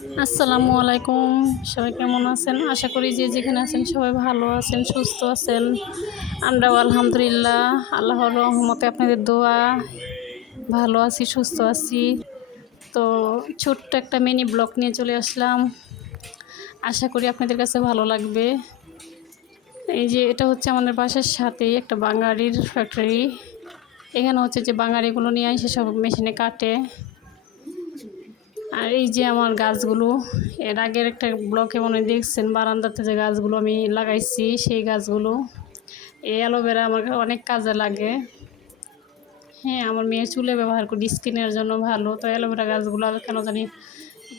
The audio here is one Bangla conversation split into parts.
আসসালামু আলাইকুম। সবাই কেমন আছেন? আশা করি যে যেখানে আছেন সবাই ভালো আছেন, সুস্থ আছেন। আমরাও আলহামদুলিল্লাহ, আল্লাহর রহমতে আপনাদের দোয়া, ভালো আছি, সুস্থ আছি। তো ছোট্ট একটা মিনি ব্লগ নিয়ে চলে আসলাম। আশা করি আপনাদের কাছে ভালো লাগবে। এই যে এটা হচ্ছে আমাদের বাসার সাথেই একটা বাঙালির ফ্যাক্টরি এখানে হচ্ছে যে বাঙালিগুলো নিয়ে এসে সব মেশিনে কাটে। আর এই যে আমার গাছগুলো, এর আগের একটা ব্লকে মনে দেখছেন, বারান্দাতে যে গাছগুলো আমি লাগাইছি, সেই গাছগুলো, এই অ্যালোভেরা আমার অনেক কাজে লাগে। হ্যাঁ আমার মেয়ের চুলে ব্যবহার করি স্কিনের জন্য ভালো। তো অ্যালোভেরা গাছগুলো কেন জানি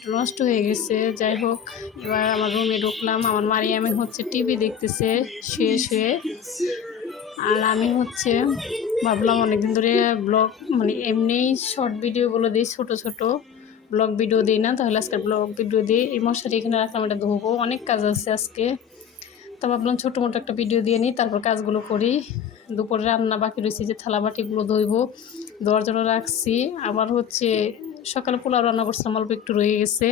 নষ্ট হয়ে গেছে। যাই হোক, এবার আমার রুমে ঢুকলাম। আমার মারিয়ামে হচ্ছে টিভি দেখতেছে, শুয়ে শুয়ে। আর আমি হচ্ছে ভাবলাম অনেকদিন ধরে ব্লগ মানে এমনিই শর্ট ভিডিওগুলো দিই ছোটো ছোটো। ব্লগ ভিডিও দিই না, তাহলে আজকে ব্লগ ভিডিও দিই। এই মশারি এখানে রাখলাম এটা ধোবো, অনেক কাজ আছে আজকে। তো ভাবলাম ছোটো মোটো একটা ভিডিও দিয়ে নিই, তারপর কাজগুলো করি। দুপুরে রান্না বাকি রয়েছে, যে থালা বাটিগুলো ধুইব ধোয়ার জন্য রাখছি। আবার হচ্ছে সকালে পোলাও রান্না করছিলাম, অল্প একটু রয়ে গেছে।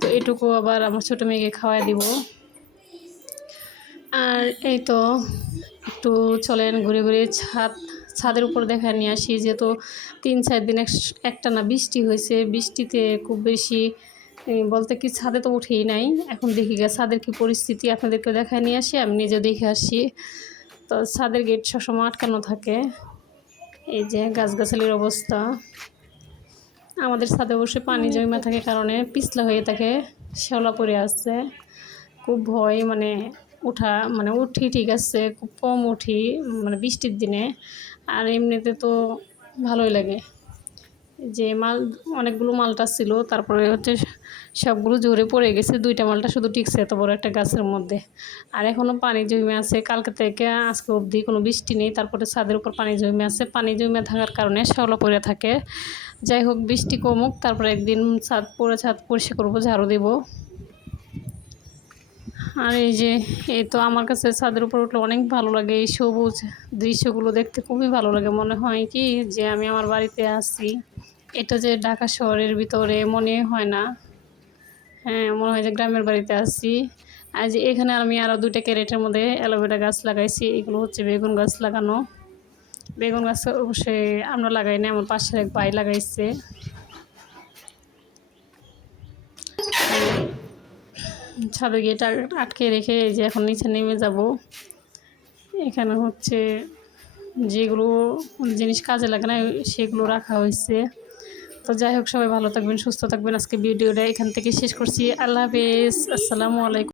তো এটুকু আবার আমার ছোটো মেয়েকে খাওয়াই দিব। আর এই তো একটু চলেন ঘুরে ঘুরে ছাদ ছাদের উপর দেখা নিয়ে আসি, যেহেতু তিন চার দিন এক- একটা না বৃষ্টি হয়েছে, বৃষ্টিতে খুব বেশি বলতে কি ছাদে তো উঠেই নাই। এখন দেখি গে, ছাদের কি পরিস্থিতি আপনাদেরকে দেখায় নিয়ে আসি, আমি নিজে দেখে আসি। তো ছাদের গেট সবসময় আটকানো থাকে। এই যে গাছগাছালির অবস্থা। আমাদের ছাদে বসে পানি জমা থাকে কারণে পিছলা হয়ে থাকে, শ্যাওলা পড়ে আসছে খুব ভয় মানে উঠা মানে উঠি ঠিক আছে, খুব কম উঠি মানে বৃষ্টির দিনে। আর এমনিতে তো ভালোই লাগে। যে মাল, অনেকগুলো মালটা ছিল, তারপরে হচ্ছে সবগুলো জোরে পড়ে গেছে, দুইটা মালটা শুধু টিকছে এত বড় একটা গাছের মধ্যে। আর এখনও পানি জমে আছে, কালকে থেকে আজকে অবধি কোনো বৃষ্টি নেই, তারপরে ছাদের উপর পানি জমে আছে। পানি জমে থাকার কারণে শ্যাওলা পড়ে থাকে। যাই হোক, বৃষ্টি কমুক, তারপরে একদিন ছাদ পরে ছাদ পরিষ্কার করব, ঝাড়ু দেবো। আর এই যে, এই তো আমার কাছে ছাদের উপর উঠলে অনেক ভালো লাগে। এই সবুজ দৃশ্যগুলো দেখতে খুবই ভালো লাগে। মনে হয় কি যে আমি আমার বাড়িতে আছি। এটা যে ঢাকা শহরের ভিতরে মনে হয় না। হ্যাঁ মনে হয় যে গ্রামের বাড়িতে আছি। আর যে এখানে আমি আরও দুইটা ক্যারেটের মধ্যে অ্যালোভেরা গাছ লাগাইছি। এগুলো হচ্ছে বেগুন গাছ লাগানো। বেগুন গাছ অবশ্যই আমরা লাগাই না আমার পাশের এক ভাই লাগাইছে। ছাদে গিয়ে আটকে রেখে এই যে এখন নিচে নেমে যাব। এখানে হচ্ছে যেগুলো জিনিস কাজে লাগে না, সেগুলো রাখা হয়েছে। তো যাই হোক, সবাই ভালো থাকবেন, সুস্থ থাকবেন। আজকে ভিডিওটা এখান থেকে শেষ করছি। আল্লাহ হাফেজ। আসসালামু আলাইকুম।